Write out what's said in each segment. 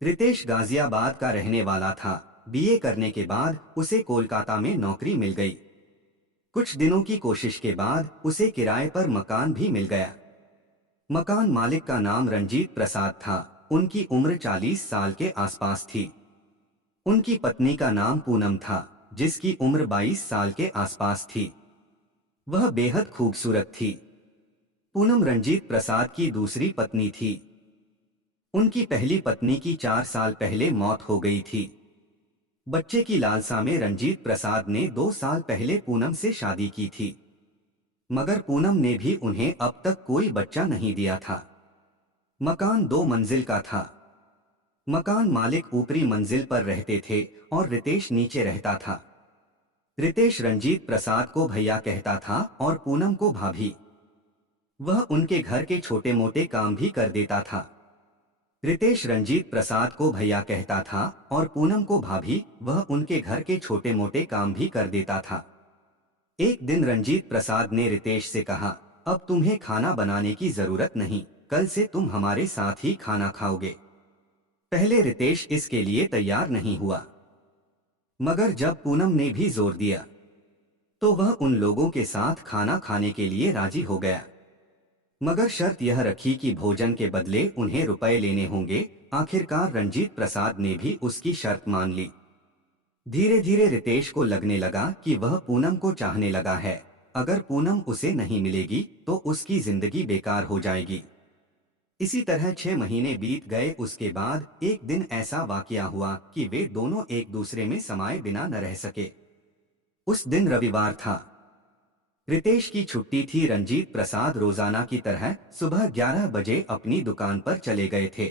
रितेश गाजियाबाद का रहने वाला था। बीए करने के बाद उसे कोलकाता में नौकरी मिल गई। कुछ दिनों की कोशिश के बाद उसे किराए पर मकान भी मिल गया। मकान मालिक का नाम रंजीत प्रसाद था। उनकी उम्र 40 साल के आसपास थी। उनकी पत्नी का नाम पूनम था, जिसकी उम्र 22 साल के आसपास थी। वह बेहद खूबसूरत थी। पूनम रंजीत प्रसाद की दूसरी पत्नी थी। उनकी पहली पत्नी की 4 साल पहले मौत हो गई थी। बच्चे की लालसा में रंजीत प्रसाद ने 2 साल पहले पूनम से शादी की थी, मगर पूनम ने भी उन्हें अब तक कोई बच्चा नहीं दिया था। मकान 2 मंजिल का था। मकान मालिक ऊपरी मंजिल पर रहते थे और रितेश नीचे रहता था। रितेश रंजीत प्रसाद को भैया कहता था और पूनम को भाभी। वह उनके घर के छोटे मोटे काम भी कर देता था। रितेश रंजीत प्रसाद को भैया कहता था और पूनम को भाभी। वह उनके घर के छोटे मोटे काम भी कर देता था। एक दिन रंजीत प्रसाद ने रितेश से कहा, अब तुम्हें खाना बनाने की जरूरत नहीं, कल से तुम हमारे साथ ही खाना खाओगे। पहले रितेश इसके लिए तैयार नहीं हुआ, मगर जब पूनम ने भी जोर दिया तो वह उन लोगों के साथ खाना खाने के लिए राजी हो गया। मगर शर्त यह रखी कि भोजन के बदले उन्हें रुपए लेने होंगे। आखिरकार रंजीत प्रसाद ने भी उसकी शर्त मान ली। धीरे धीरे रितेश को लगने लगा कि वह पूनम को चाहने लगा है। अगर पूनम उसे नहीं मिलेगी तो उसकी जिंदगी बेकार हो जाएगी। इसी तरह 6 महीने बीत गए। उसके बाद एक दिन ऐसा वाकया हुआ कि वे दोनों एक दूसरे में समाये बिना न रह सके। उस दिन रविवार था। रितेश की छुट्टी थी। रंजीत प्रसाद रोजाना की तरह सुबह 11 बजे अपनी दुकान पर चले गए थे।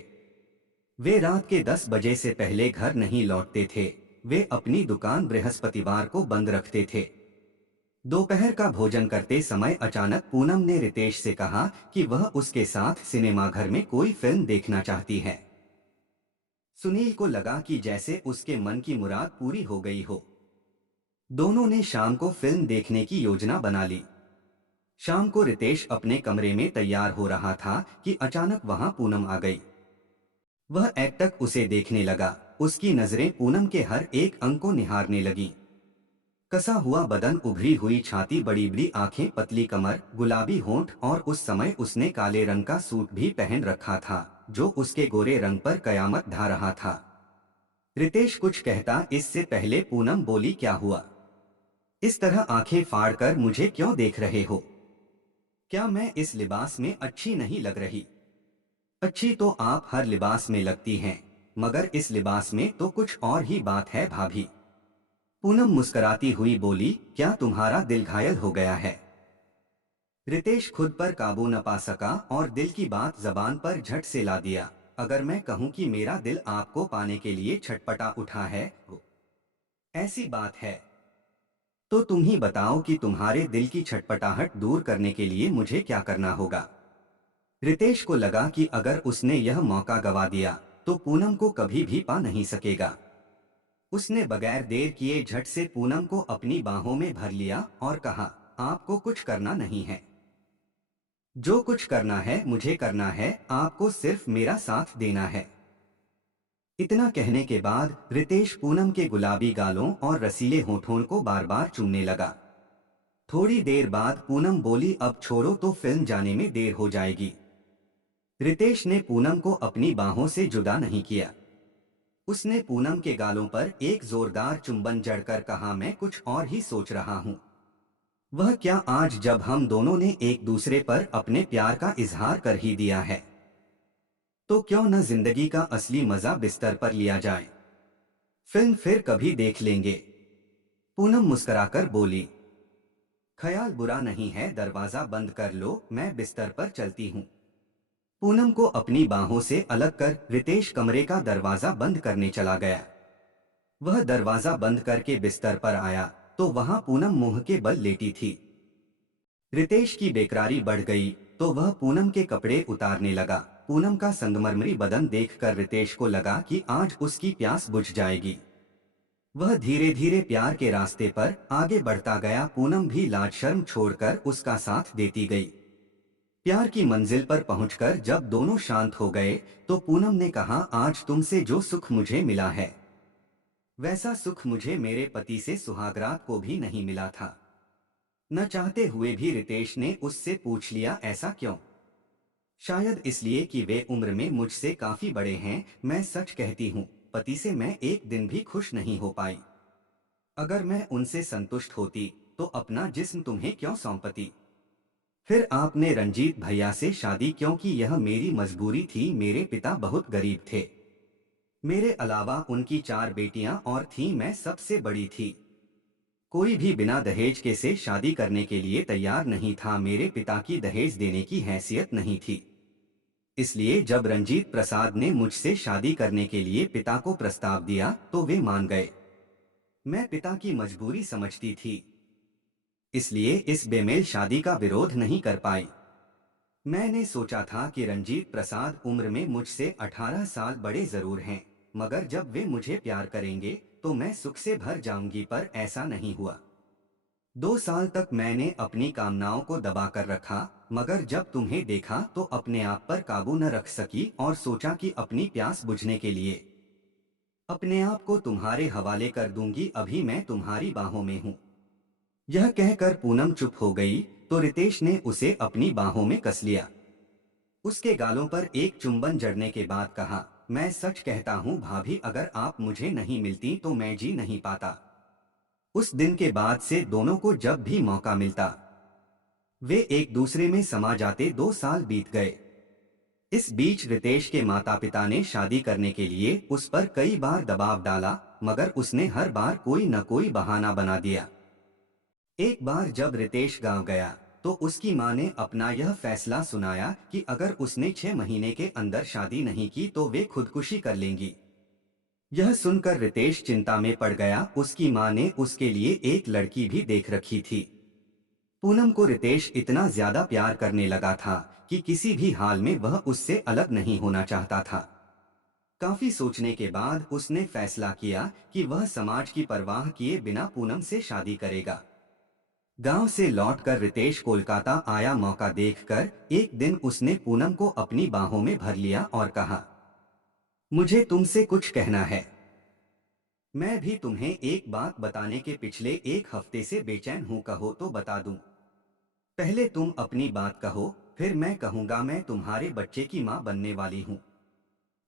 वे रात के 10 बजे से पहले घर नहीं लौटते थे। वे अपनी दुकान बृहस्पतिवार को बंद रखते थे। दोपहर का भोजन करते समय अचानक पूनम ने रितेश से कहा कि वह उसके साथ सिनेमाघर में कोई फिल्म देखना चाहती है। सुनील को लगा कि जैसे उसके मन की मुराद पूरी हो गई हो। दोनों ने शाम को फिल्म देखने की योजना बना ली। शाम को रितेश अपने कमरे में तैयार हो रहा था कि अचानक वहां पूनम आ गई। वह एकटक उसे देखने लगा। उसकी नजरें पूनम के हर एक अंग को निहारने लगी। कसा हुआ बदन, उभरी हुई छाती, बड़ी बड़ी आंखें, पतली कमर, गुलाबी होंठ और उस समय उसने काले रंग का सूट भी पहन रखा था जो उसके गोरे रंग पर कयामत ढा रहा था। रितेश कुछ कहता इससे पहले पूनम बोली, क्या हुआ? इस तरह आंखें फाड़कर मुझे क्यों देख रहे हो? क्या मैं इस लिबास में अच्छी नहीं लग रही? अच्छी तो आप हर लिबास में लगती हैं, मगर इस लिबास में तो कुछ और ही बात है भाभी। पूनम मुस्कुराती हुई बोली, क्या तुम्हारा दिल घायल हो गया है? रितेश खुद पर काबू न पा सका और दिल की बात जबान पर झट से ला दिया। अगर मैं कहूं कि मेरा दिल आपको पाने के लिए छटपटा उठा है, ऐसी बात है, तो तुम ही बताओ कि तुम्हारे दिल की छटपटाहट दूर करने के लिए मुझे क्या करना होगा। रितेश को लगा कि अगर उसने यह मौका गवा दिया तो पूनम को कभी भी पा नहीं सकेगा। उसने बगैर देर किए झट से पूनम को अपनी बाहों में भर लिया और कहा, आपको कुछ करना नहीं है। जो कुछ करना है मुझे करना है, आपको सिर्फ मेरा साथ देना है। इतना कहने के बाद रितेश पूनम के गुलाबी गालों और रसीले होठों को बार बार चूमने लगा। थोड़ी देर बाद पूनम बोली, अब छोड़ो तो फिल्म जाने में देर हो जाएगी। रितेश ने पूनम को अपनी बाहों से जुदा नहीं किया। उसने पूनम के गालों पर एक जोरदार चुंबन जड़कर कहा, मैं कुछ और ही सोच रहा हूँ। वह क्या, आज जब हम दोनों ने एक दूसरे पर अपने प्यार का इजहार कर ही दिया है, तो क्यों न जिंदगी का असली मजा बिस्तर पर लिया जाए। फिल्म फिर कभी देख लेंगे। पूनम मुस्कुराकर बोली, ख्याल बुरा नहीं है, दरवाजा बंद कर लो, मैं बिस्तर पर चलती हूँ। पूनम को अपनी बाहों से अलग कर रितेश कमरे का दरवाजा बंद करने चला गया। वह दरवाजा बंद करके बिस्तर पर आया तो वहां पूनम मुंह के बल लेटी थी। रितेश की बेकरारी बढ़ गई तो वह पूनम के कपड़े उतारने लगा। पूनम का संगमरमरी बदन देखकर रितेश को लगा कि आज उसकी प्यास बुझ जाएगी। वह धीरे धीरे प्यार के रास्ते पर आगे बढ़ता गया। पूनम भी लाज शर्म छोड़कर उसका साथ देती गई। प्यार की मंजिल पर पहुंचकर जब दोनों शांत हो गए तो पूनम ने कहा, आज तुमसे जो सुख मुझे मिला है वैसा सुख मुझे मेरे पति से सुहागरात को भी नहीं मिला था। न चाहते हुए भी रितेश ने उससे पूछ लिया, ऐसा क्यों? शायद इसलिए कि वे उम्र में मुझसे काफी बड़े हैं। मैं सच कहती हूँ, पति से मैं एक दिन भी खुश नहीं हो पाई। अगर मैं उनसे संतुष्ट होती तो अपना जिस्म तुम्हें क्यों सौंपती? फिर आपने रंजीत भैया से शादी क्यों की? यह मेरी मजबूरी थी। मेरे पिता बहुत गरीब थे। मेरे अलावा उनकी 4 बेटियां और थीं, मैं सबसे बड़ी थी। कोई भी बिना दहेज के से शादी करने के लिए तैयार नहीं था। मेरे पिता की दहेज देने की हैसियत नहीं थी। इसलिए जब रंजीत प्रसाद ने मुझसे शादी करने के लिए पिता को प्रस्ताव दिया तो वे मान गए। मैं पिता की मजबूरी समझती थी, इसलिए इस बेमेल शादी का विरोध नहीं कर पाई। मैंने सोचा था कि रंजीत प्रसाद उम्र में मुझसे 18 साल बड़े जरूर हैं, मगर जब वे मुझे प्यार करेंगे तो मैं सुख से भर जाऊंगी, पर ऐसा नहीं हुआ। 2 साल तक मैंने अपनी कामनाओं को दबा कर रखा, मगर जब तुम्हें देखा तो अपने आप पर काबू न रख सकी और सोचा कि अपनी प्यास बुझने के लिए अपने आप को तुम्हारे हवाले कर दूंगी। अभी मैं तुम्हारी बाहों में हूँ। यह कहकर पूनम चुप हो गई तो रितेश ने उसे अपनी बाहों में कस लिया। उसके गालों पर एक चुंबन जड़ने के बाद कहा, मैं सच कहता हूँ भाभी, अगर आप मुझे नहीं मिलती तो मैं जी नहीं पाता। उस दिन के बाद से दोनों को जब भी मौका मिलता वे एक दूसरे में समा जाते। 2 साल बीत गए। इस बीच रितेश के माता पिता ने शादी करने के लिए उस पर कई बार दबाव डाला, मगर उसने हर बार कोई न कोई बहाना बना दिया। एक बार जब रितेश गांव गया तो उसकी मां ने अपना यह फैसला सुनाया कि अगर उसने 6 महीने के अंदर शादी नहीं की तो वे खुदकुशी कर लेंगी। यह सुनकर रितेश चिंता में पड़ गया। उसकी मां ने उसके लिए एक लड़की भी देख रखी थी। पूनम को रितेश इतना ज्यादा प्यार करने लगा था कि किसी भी हाल में वह उससे अलग नहीं होना चाहता था। काफी सोचने के बाद उसने फैसला किया कि वह समाज की परवाह किए बिना पूनम से शादी करेगा। गांव से लौटकर रितेश कोलकाता आया। मौका देखकर एक दिन उसने पूनम को अपनी बाहों में भर लिया और कहा, मुझे तुमसे कुछ कहना है। मैं भी तुम्हें एक बात बताने के पिछले 1 हफ्ते से बेचैन हूं, कहो तो बता दूं। पहले तुम अपनी बात कहो, फिर मैं कहूंगा। मैं तुम्हारे बच्चे की मां बनने वाली हूं।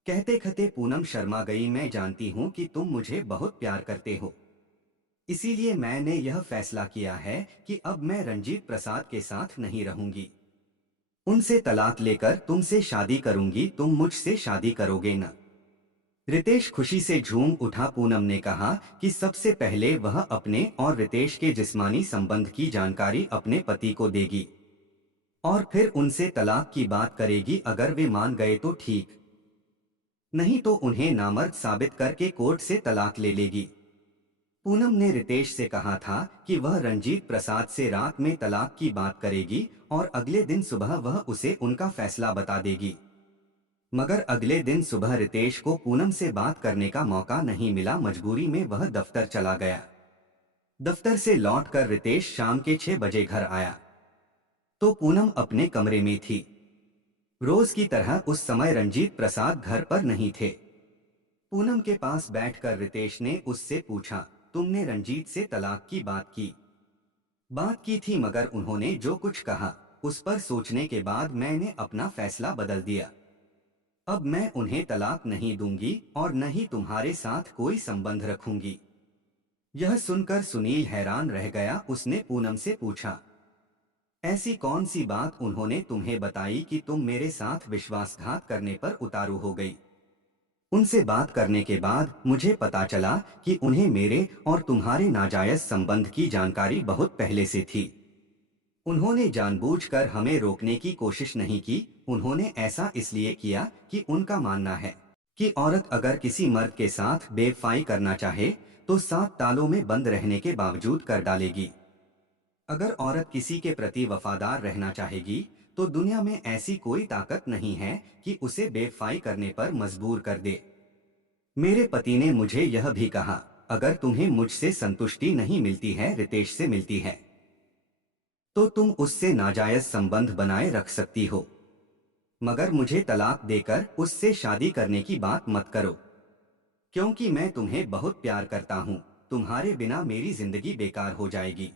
कहते कहते पूनम शर्मा गई। मैं जानती हूं कि तुम मुझे बहुत प्यार करते हो, इसीलिए मैंने यह फैसला किया है कि अब मैं रंजीत प्रसाद के साथ नहीं रहूंगी। उनसे तलाक लेकर तुमसे शादी करूंगी। तुम मुझसे शादी करोगे न? रितेश खुशी से झूम उठा। पूनम ने कहा कि सबसे पहले वह अपने और रितेश के जिस्मानी संबंध की जानकारी अपने पति को देगी और फिर उनसे तलाक की बात करेगी। अगर वे मान गए तो ठीक, नहीं तो उन्हें नामर्द साबित करके कोर्ट से तलाक ले लेगी। पूनम ने रितेश से कहा था कि वह रंजीत प्रसाद से रात में तलाक की बात करेगी और अगले दिन सुबह वह उसे उनका फैसला बता देगी। मगर अगले दिन सुबह रितेश को पूनम से बात करने का मौका नहीं मिला। मजबूरी में वह दफ्तर चला गया। दफ्तर से लौटकर रितेश शाम के 6 बजे घर आया तो पूनम अपने कमरे में थी। रोज की तरह उस समय रंजीत प्रसाद घर पर नहीं थे। पूनम के पास बैठकर रितेश ने उससे पूछा, तुमने रंजीत से तलाक की बात की? बात की थी, मगर उन्होंने जो कुछ कहा उस पर सोचने के बाद मैंने अपना फैसला बदल दिया। अब मैं उन्हें तलाक नहीं दूंगी और न ही तुम्हारे साथ कोई संबंध रखूंगी। यह सुनकर सुनील हैरान रह गया। उसने पूनम से पूछा, ऐसी कौन सी बात उन्होंने तुम्हें बताई कि तुम मेरे साथ विश्वासघात करने पर उतारू हो गई? उनसे बात करने के बाद मुझे पता चला कि उन्हें मेरे और तुम्हारे नाजायज संबंध की जानकारी बहुत पहले से थी। उन्होंने जानबूझकर हमें रोकने की कोशिश नहीं की। उन्होंने ऐसा इसलिए किया कि उनका मानना है कि औरत अगर किसी मर्द के साथ बेवफाई करना चाहे तो 7 तालों में बंद रहने के बावजूद कर डालेगी। अगर औरत किसी के प्रति वफादार रहना चाहेगी तो दुनिया में ऐसी कोई ताकत नहीं है कि उसे बेवफाई करने पर मजबूर कर दे। मेरे पति ने मुझे यह भी कहा, अगर तुम्हें मुझसे संतुष्टि नहीं मिलती है, रितेश से मिलती है, तो तुम उससे नाजायज संबंध बनाए रख सकती हो, मगर मुझे तलाक देकर उससे शादी करने की बात मत करो, क्योंकि मैं तुम्हें बहुत प्यार करता हूँ। तुम्हारे बिना मेरी जिंदगी बेकार हो जाएगी।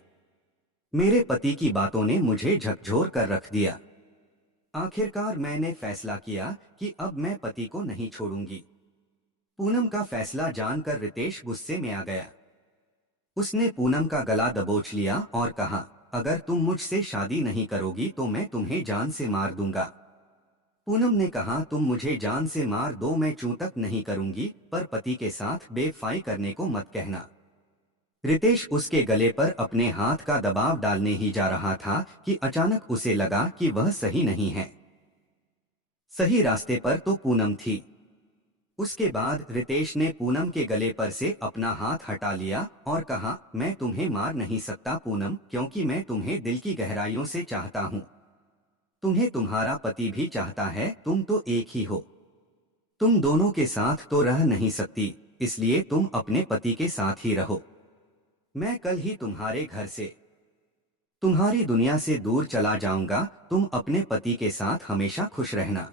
मेरे पति की बातों ने मुझे झकझोर कर रख दिया। आखिरकार मैंने फैसला किया कि अब मैं पति को नहीं छोड़ूंगी। पूनम का फैसला जानकर रितेश गुस्से में आ गया। उसने पूनम का गला दबोच लिया और कहा, अगर तुम मुझसे शादी नहीं करोगी तो मैं तुम्हें जान से मार दूंगा। पूनम ने कहा, तुम मुझे जान से मार दो, मैं चूं तक नहीं करूंगी, पर पति के साथ बेवफाई करने को मत कहना। रितेश उसके गले पर अपने हाथ का दबाव डालने ही जा रहा था कि अचानक उसे लगा कि वह सही नहीं है। सही रास्ते पर तो पूनम थी। उसके बाद रितेश ने पूनम के गले पर से अपना हाथ हटा लिया और कहा, मैं तुम्हें मार नहीं सकता पूनम, क्योंकि मैं तुम्हें दिल की गहराइयों से चाहता हूँ। तुम्हें तुम्हारा पति भी चाहता है, तुम तो एक ही हो। तुम दोनों के साथ तो रह नहीं सकती, इसलिए तुम अपने पति के साथ ही रहो। मैं कल ही तुम्हारे घर से, तुम्हारी दुनिया से दूर चला जाऊंगा। तुम अपने पति के साथ हमेशा खुश रहना।